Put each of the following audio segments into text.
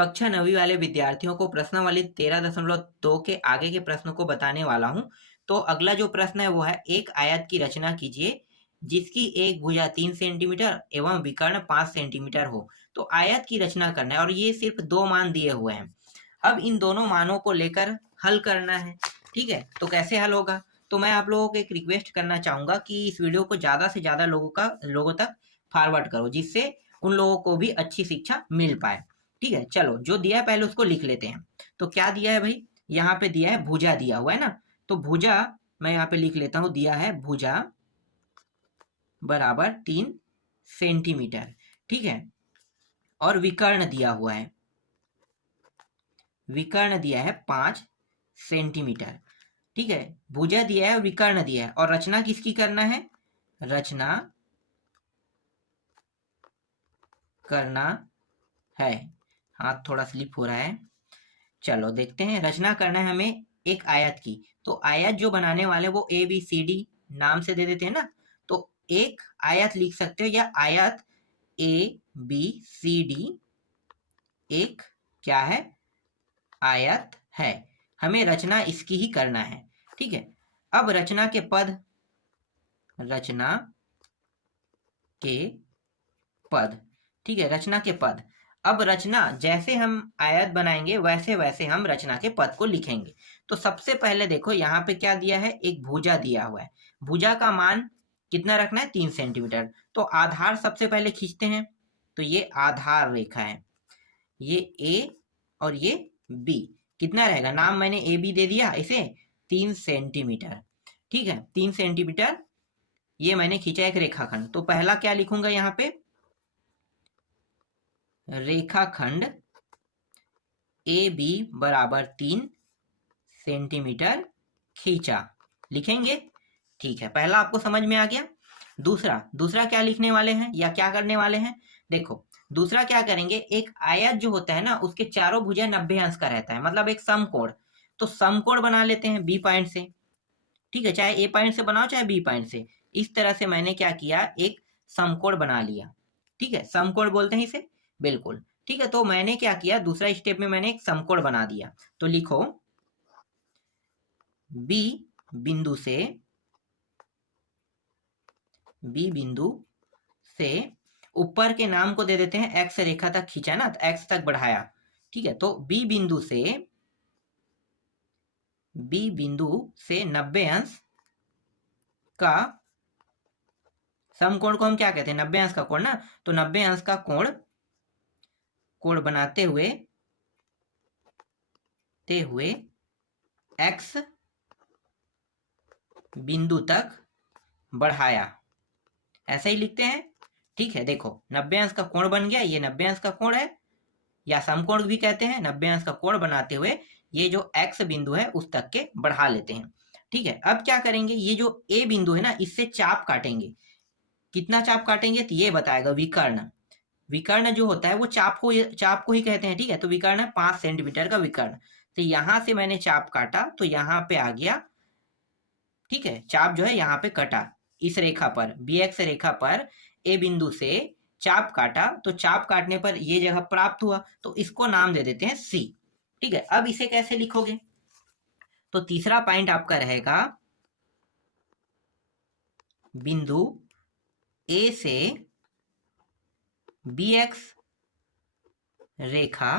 कक्षा 9वीं वाले विद्यार्थियों को प्रश्नावली 13.2 के आगे के प्रश्न को बताने वाला हूं। तो अगला जो प्रश्न है वो है, एक आयत की रचना कीजिए जिसकी एक भुजा 3 सेंटीमीटर एवं विकर्ण 5 सेंटीमीटर हो। तो आयत की रचना करना है और ये सिर्फ 2 मान दिए हुए हैं। अब इन दोनों मानों को लेकर हल करना है। ठीक है, तो कैसे हल होगा? तो मैं आप लोगों को एक रिक्वेस्ट करना चाहूंगा कि इस वीडियो को ज्यादा से ज्यादा लोगों तक फॉरवर्ड करो, जिससे उन लोगों को भी अच्छी शिक्षा मिल पाए। ठीक है, चलो जो दिया है पहले उसको लिख लेते हैं। तो क्या दिया है भाई? यहाँ पे दिया है भुजा दिया हुआ है ना। तो भुजा मैं यहाँ पे लिख लेता हूँ, दिया है भुजा बराबर 3 सेंटीमीटर। ठीक है, और विकर्ण दिया हुआ है, विकर्ण दिया है 5 सेंटीमीटर। ठीक है, भुजा दिया है, विकर्ण दिया है, और रचना किसकी करना है? रचना करना है। हाथ थोड़ा स्लिप हो रहा है। चलो देखते हैं, रचना करना है हमें एक आयत की। तो आयत जो बनाने वाले वो ए बी सी डी नाम से दे देते हैं ना। तो एक आयत लिख सकते हो, या आयत ए बी सी डी एक क्या है? आयत है। हमें रचना इसकी ही करना है। ठीक है, अब रचना के पद, रचना के पद, ठीक है, रचना के पद। अब रचना जैसे हम आयत बनाएंगे वैसे वैसे हम रचना के पद को लिखेंगे। तो सबसे पहले देखो यहाँ पे क्या दिया है, एक भुजा दिया हुआ है। भुजा का मान कितना रखना है? 3 सेंटीमीटर। तो आधार सबसे पहले खींचते हैं। तो ये आधार रेखा है, ये ए और ये बी। कितना रहेगा? नाम मैंने ए बी दे दिया इसे, 3 सेंटीमीटर। ठीक है, 3 सेंटीमीटर ये मैंने खींचा एक रेखाखंड। तो पहला क्या लिखूंगा यहाँ पे? रेखाखंड ए बी बराबर 3 सेंटीमीटर खींचा, लिखेंगे। ठीक है, पहला आपको समझ में आ गया। दूसरा क्या लिखने वाले हैं या क्या करने वाले हैं? देखो, दूसरा क्या करेंगे, एक आयत जो होता है ना उसके चारों भुजा 90 अंश का रहता है, मतलब एक समकोण। तो समकोण बना लेते हैं बी पॉइंट से। ठीक है, चाहे ए पॉइंट से बनाओ चाहे बी पॉइंट से। इस तरह से मैंने क्या किया, एक समकोण बना लिया। ठीक है, समकोण बोलते हैं इसे, बिल्कुल। ठीक है, तो मैंने क्या किया, दूसरा स्टेप में मैंने एक समकोण बना दिया। तो लिखो, बी बिंदु से, बी बिंदु से ऊपर के नाम को दे देते हैं, एक्स रेखा तक खींचा ना, तो एक्स तक बढ़ाया। ठीक है, तो बी बिंदु से, बी बिंदु से 90 अंश का समकोण को हम क्या कहते हैं? 90 अंश का कोण ना। तो 90 अंश का कोण बनाते हुए एक्स बिंदु तक बढ़ाया, ऐसे ही लिखते हैं। ठीक है, देखो 90 अंश का कोण बन गया, ये 90 अंश का कोण है, या समकोण भी कहते हैं। 90 अंश का कोण बनाते हुए ये जो एक्स बिंदु है उस तक के बढ़ा लेते हैं। ठीक है, अब क्या करेंगे, ये जो ए बिंदु है ना इससे चाप काटेंगे। कितना चाप काटेंगे? तो ये बताएगा विकर्ण। विकर्ण जो होता है वो चाप को ही कहते हैं। ठीक है, तो विकर्ण है 5 सेंटीमीटर का विकर्ण। तो यहां से मैंने चाप काटा तो यहाँ पे आ गया। ठीक है, चाप जो है यहाँ पे कटा, इस रेखा पर, बी एक्स रेखा पर ए बिंदु से चाप काटा। तो चाप काटने पर ये जगह प्राप्त हुआ, तो इसको नाम दे देते हैं सी। ठीक है, अब इसे कैसे लिखोगे? तो तीसरा पॉइंट आपका रहेगा, बिंदु ए से बी एक्स रेखा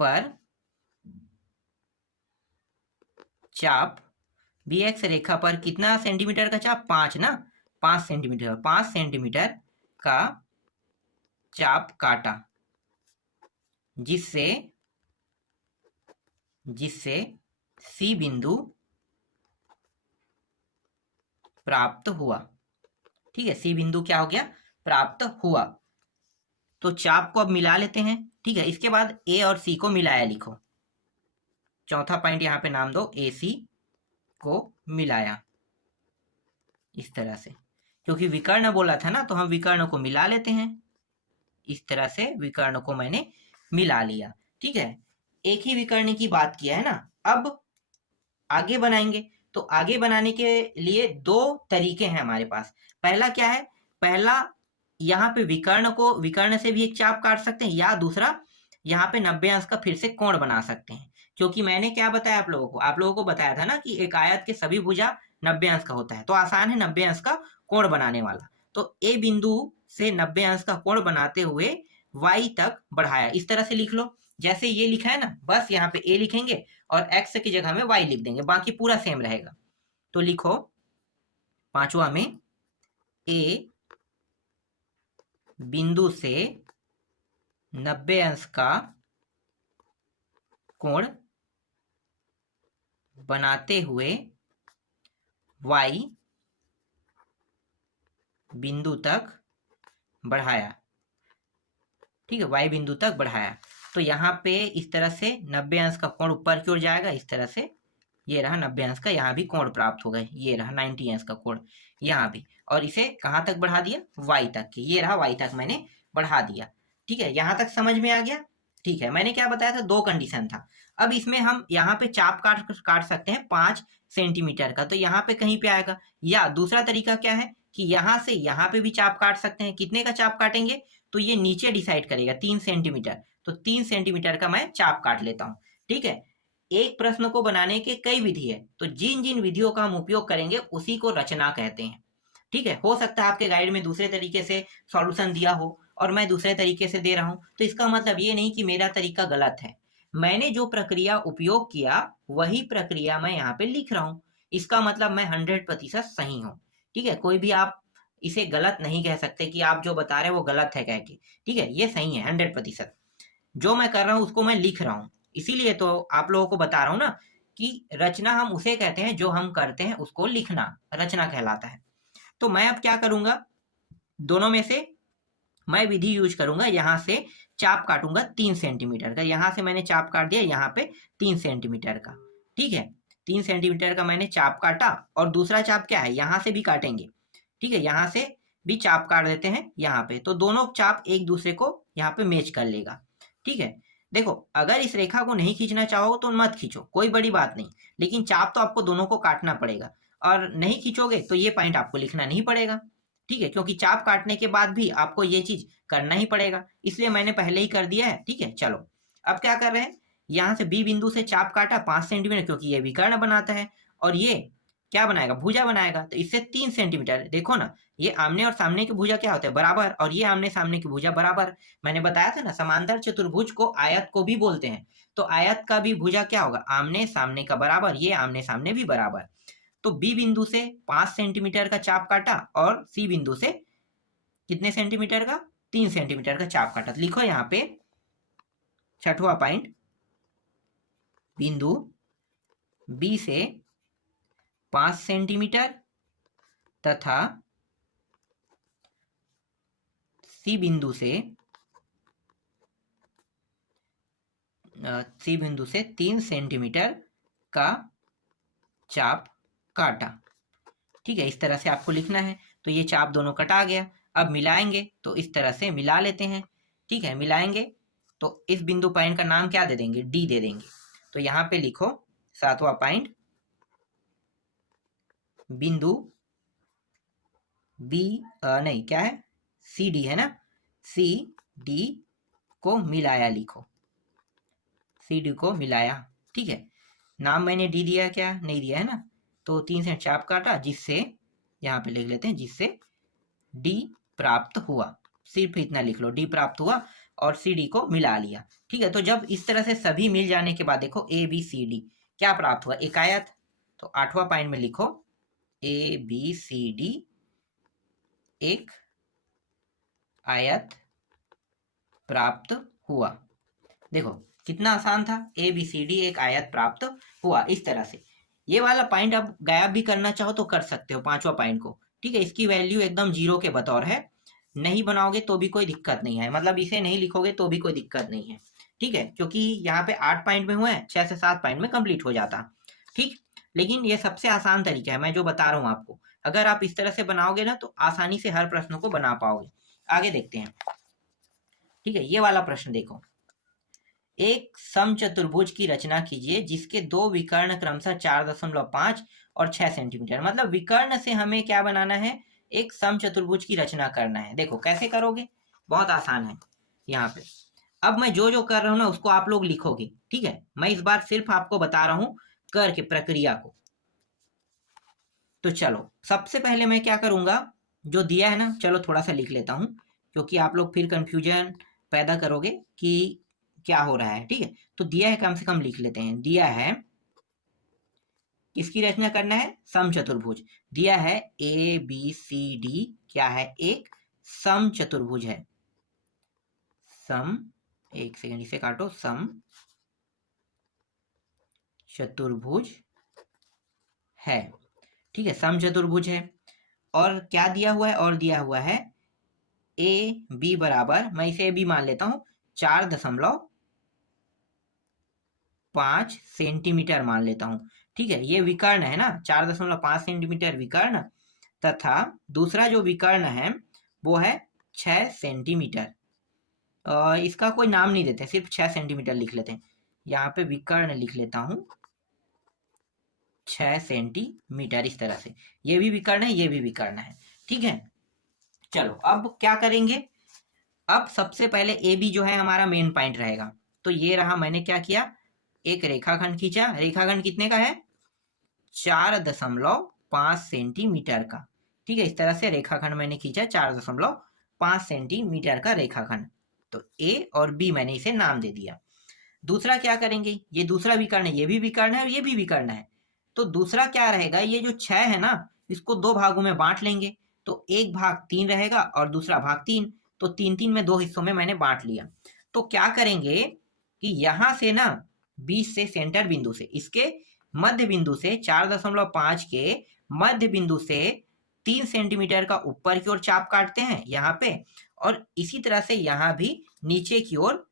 पर चाप, बी एक्स रेखा पर कितना सेंटीमीटर का चाप? 5 ना, 5 सेंटीमीटर, 5 सेंटीमीटर का चाप काटा, जिससे सी बिंदु प्राप्त हुआ। ठीक है, सी बिंदु क्या हो गया? प्राप्त हुआ। तो चाप को अब मिला लेते हैं। ठीक है, इसके बाद ए और सी को मिलाया लिखो। चौथा पॉइंट यहाँ पे नाम दो, ए सी को मिलाया, इस तरह से। क्योंकि विकर्ण बोला था ना, तो हम विकर्ण को मिला लेते हैं। इस तरह से विकर्ण को मैंने मिला लिया। ठीक है, एक ही विकर्ण की बात किया है ना। अब आगे बनाएंगे। तो आगे बनाने के लिए 2 तरीके हैं हमारे पास। पहला क्या है? पहला, यहाँ पे विकर्ण से भी एक चाप काट सकते हैं, या दूसरा यहाँ पे 90 अंश का फिर से कोण बना सकते हैं, क्योंकि मैंने क्या बताया आप लोगों को बताया था ना कि एक आयत के सभी भुजा 90 अंश का होता है, तो आसान है 90 अंश का कोण बनाने वाला। तो ए बिंदु से 90 अंश का कोण बनाते हुए y तक बढ़ाया, इस तरह से लिख लो जैसे ये लिखा है ना, बस यहाँ पे a लिखेंगे और x की जगह में y लिख देंगे, बाकी पूरा सेम रहेगा। तो लिखो पांचवा में a बिंदु से 90 अंश का कोण बनाते हुए y बिंदु तक बढ़ाया, ठीक है, y बिंदु तक बढ़ाया। तो यहाँ पे इस तरह से 90 अंश का कोण ऊपर की ओर जाएगा, इस तरह से ये रहा 90 अंश का, यहाँ भी कोण प्राप्त हो गए, ये रहा 90 अंश का कोण यहाँ भी, और इसे कहाँ तक बढ़ा दिया, y तक की, ये रहा y तक मैंने बढ़ा दिया। ठीक है, यहाँ तक समझ में आ गया। ठीक है, मैंने क्या बताया था, दो कंडीशन था। अब इसमें हम यहाँ पे चाप काट सकते हैं 5 सेंटीमीटर का, तो यहाँ पे कहीं पे आएगा, या दूसरा तरीका क्या है कि यहाँ से यहाँ पे भी चाप काट सकते हैं। कितने का चाप काटेंगे, तो ये नीचे डिसाइड करेगा 3 सेंटीमीटर, तो 3 सेंटीमीटर का मैं चाप काट लेता हूँ। ठीक है, एक प्रश्न को बनाने के कई विधि है, तो जिन जिन विधियों का हम उपयोग करेंगे उसी को रचना कहते हैं। ठीक है, हो सकता है आपके गाइड में दूसरे तरीके से सॉल्यूशन दिया हो और मैं दूसरे तरीके से दे रहा हूं, तो इसका मतलब ये नहीं कि मेरा तरीका गलत है। मैंने जो प्रक्रिया उपयोग किया वही प्रक्रिया मैं यहाँ पे लिख रहा हूँ, इसका मतलब मैं 100% सही हूँ। ठीक है, कोई भी आप इसे गलत नहीं कह सकते कि आप जो बता रहे हैं वो गलत है कह के। ठीक है, ये सही है 100%। जो मैं कर रहा हूँ उसको मैं लिख रहा हूँ, इसीलिए तो आप लोगों को बता रहा हूँ ना कि रचना हम उसे कहते हैं जो हम करते हैं उसको लिखना रचना कहलाता है। तो मैं अब क्या करूंगा, दोनों में से मैं विधि यूज करूंगा, यहाँ से चाप काटूंगा 3 सेंटीमीटर का, यहाँ से मैंने चाप काट दिया यहाँ पे 3 सेंटीमीटर का। ठीक है, 3 सेंटीमीटर का मैंने चाप काटा, और दूसरा चाप क्या है, यहाँ से भी काटेंगे। ठीक है, यहाँ से भी चाप काट देते हैं यहाँ पे, तो दोनों चाप एक दूसरे को यहाँ पे मैच कर लेगा। ठीक है, देखो अगर इस रेखा को नहीं खींचना चाहो तो मत खींचो, कोई बड़ी बात नहीं, लेकिन चाप तो आपको दोनों को काटना पड़ेगा, और नहीं खींचोगे तो ये पॉइंट आपको लिखना नहीं पड़ेगा। ठीक है, क्योंकि चाप काटने के बाद भी आपको ये चीज करना ही पड़ेगा, इसलिए मैंने पहले ही कर दिया है। ठीक है, चलो अब क्या कर रहे हैं, यहाँ से बी बिंदु से चाप काटा 5 सेंटीमीटर, क्योंकि ये विकर्ण बनाता है, और ये क्या बनाएगा, भुजा बनाएगा, तो इससे 3 सेंटीमीटर। देखो ना, ये आमने और सामने की भुजा क्या होता है, बराबर, और ये आमने सामने की भुजा बराबर। मैंने बताया था ना, समांतर चतुर्भुज को आयत को भी बोलते हैं, तो आयत का भी भुजा क्या होगा, आमने सामने का बराबर, ये आमने सामने भी बराबर। तो बी बिंदु से 5 सेंटीमीटर का चाप काटा, और सी बिंदु से कितने सेंटीमीटर का, 3 सेंटीमीटर का चाप काटा। लिखो यहाँ पे छठवां पॉइंट, बिंदु बी से 5 सेंटीमीटर तथा सी बिंदु से 3 सेंटीमीटर का चाप काटा। ठीक है, इस तरह से आपको लिखना है। तो ये चाप दोनों कटा गया, अब मिलाएंगे तो इस तरह से मिला लेते हैं। ठीक है, मिलाएंगे तो इस बिंदु पॉइंट का नाम क्या दे देंगे, डी दे देंगे। तो यहाँ पे लिखो 7वां पॉइंट, बिंदु बी नहीं क्या है, सी डी है ना, सी डी को मिलाया, लिखो सी डी को मिलाया। ठीक है, नाम मैंने डी दिया, क्या नहीं दिया है ना, तो 3 से चाप काटा, जिससे यहाँ पे लिख लेते हैं, जिससे डी प्राप्त हुआ, सिर्फ इतना लिख लो, डी प्राप्त हुआ, और सी डी को मिला लिया। ठीक है, तो जब इस तरह से सभी मिल जाने के बाद देखो ए बी सी डी क्या प्राप्त हुआ, एक आयत। तो 8वां पॉइंट में लिखो ए बी सी डी एक आयत प्राप्त हुआ। देखो कितना आसान था, ए बी सी डी एक आयत प्राप्त हुआ, इस तरह से। ये वाला पॉइंट अब गायब भी करना चाहो तो कर सकते हो, 5वां पॉइंट को। ठीक है, इसकी वैल्यू एकदम 0 के बतौर है, नहीं बनाओगे तो भी कोई दिक्कत नहीं है, मतलब इसे नहीं लिखोगे तो भी कोई दिक्कत नहीं है। ठीक है, क्योंकि यहाँ पे 8 पॉइंट में हुए हैं, 6 से 7 पॉइंट में कंप्लीट हो जाता। ठीक, लेकिन ये सबसे आसान तरीका है, मैं जो बता रहा हूँ आपको, अगर आप इस तरह से बनाओगे ना तो आसानी से हर प्रश्न को बना पाओगे। आगे देखते हैं। ठीक है, ये वाला प्रश्न देखो, एक समचतुर्भुज की रचना कीजिए जिसके दो विकर्ण क्रमशः 4.5 और 6 सेंटीमीटर। मतलब विकर्ण से हमें क्या बनाना है, एक समचतुर्भुज की रचना करना है। देखो कैसे करोगे, बहुत आसान है। यहाँ पे अब मैं जो जो कर रहा हूं ना उसको आप लोग लिखोगे, ठीक है। मैं इस बार सिर्फ आपको बता रहा हूं करके प्रक्रिया को। तो चलो सबसे पहले मैं क्या करूंगा, जो दिया है ना, चलो थोड़ा सा लिख लेता हूं, क्योंकि आप लोग फिर कंफ्यूजन पैदा करोगे कि क्या हो रहा है, ठीक है। तो दिया है, कम से कम लिख लेते हैं। दिया है, किसकी रचना करना है, समचतुर्भुज। दिया है ए बी सी डी, क्या है, एक समचतुर्भुज है। सम, एक सेकंड इसे काटो, सम चतुर्भुज है, ठीक है, समचतुर्भुज है। और क्या दिया हुआ है, और दिया हुआ है ए बी बराबर, मैं इसे बी मान लेता हूं, 4.5 सेंटीमीटर मान लेता हूं, ठीक है। ये विकर्ण है ना, 4.5 सेंटीमीटर विकर्ण, तथा दूसरा जो विकर्ण है वो है 6 सेंटीमीटर। इसका कोई नाम नहीं देते, सिर्फ 6 सेंटीमीटर लिख लेते हैं। यहाँ पे विकर्ण लिख लेता हूं 6 सेंटीमीटर, इस तरह से। ये भी विकर्ण है, ये भी विकर्ण है, ठीक है। चलो अब क्या करेंगे, अब सबसे पहले ए बी जो है हमारा मेन पॉइंट रहेगा। तो ये रहा, मैंने क्या किया, एक रेखाखंड खींचा। रेखाखंड कितने का है, 4.5 सेंटीमीटर का, ठीक है। इस तरह से रेखाखंड मैंने खींचा, 4.5 सेंटीमीटर का रेखाखंड। तो ए और बी मैंने इसे नाम दे दिया। दूसरा क्या करेंगे, ये दूसरा विकर्ण है, ये भी विकर्ण है और ये भी विकर्ण है। तो दूसरा क्या रहेगा, ये जो 6 है ना, इसको 2 भागों में बांट लेंगे। तो एक भाग 3 रहेगा और दूसरा भाग 3। तो 3 में 2 हिस्सों में मैंने बांट लिया। तो क्या करेंगे कि यहां से ना 20 से सेंटर बिंदु से, इसके मध्य बिंदु से 4.5 के मध्य बिंदु से 3 सेंटीमीटर का ऊपर की ओर चाप काटते हैं यहाँ पे। और इसी तरह से यहाँ भी नीचे की ओर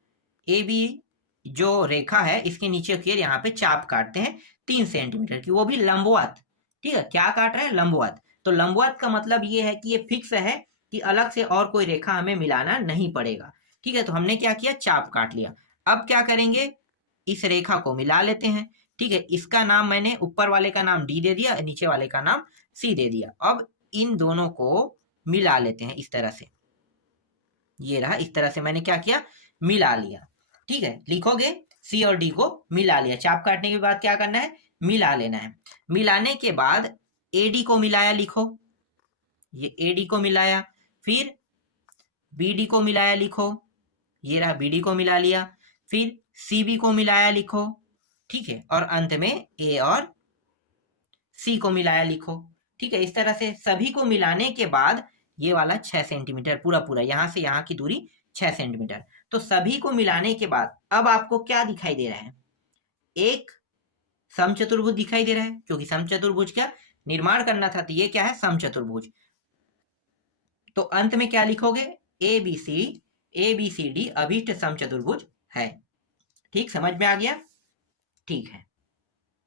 ए बी जो रेखा है इसके नीचे की ओर यहाँ पे चाप काटते हैं 3 सेंटीमीटर की, वो भी लंबवत, ठीक है। क्या काट रहे हैं, लंबवत। तो लंबवत का मतलब ये है कि ये फिक्स है कि अलग से और कोई रेखा हमें मिलाना नहीं पड़ेगा, ठीक है। तो हमने क्या किया, चाप काट लिया। अब क्या करेंगे, इस रेखा को मिला लेते हैं, ठीक है। इसका नाम मैंने ऊपर वाले का नाम डी दे दिया, नीचे वाले का नाम सी दे दिया। अब इन दोनों को मिला लेते हैं इस तरह से। ये रहा, इस तरह से मैंने क्या किया, मिला लिया, ठीक है। लिखोगे सी और डी को मिला लिया। चाप काटने के बाद क्या करना है, मिला लेना है। मिलाने के बाद एडी को मिलाया, लिखो, ये एडी को मिलाया। फिर बीडी को मिलाया, लिखो, ये रहा, बीडी को मिला लिया। फिर सीबी को मिलाया, लिखो, ठीक है। और अंत में ए और सी को मिलाया, लिखो, ठीक है। इस तरह से सभी को मिलाने के बाद ये वाला 6 सेंटीमीटर पूरा पूरा, यहां से यहां की दूरी 6 सेंटीमीटर। तो सभी को मिलाने के बाद अब आपको क्या दिखाई दे रहा है, एक समचतुर्भुज दिखाई दे रहा है, क्योंकि समचतुर्भुज का निर्माण करना था। तो ये क्या है, समचतुर्भुज। तो अंत में क्या लिखोगे, ए बी सी डी अभीष्ट समचतुर्भुज है। ठीक, समझ में आ गया, ठीक है।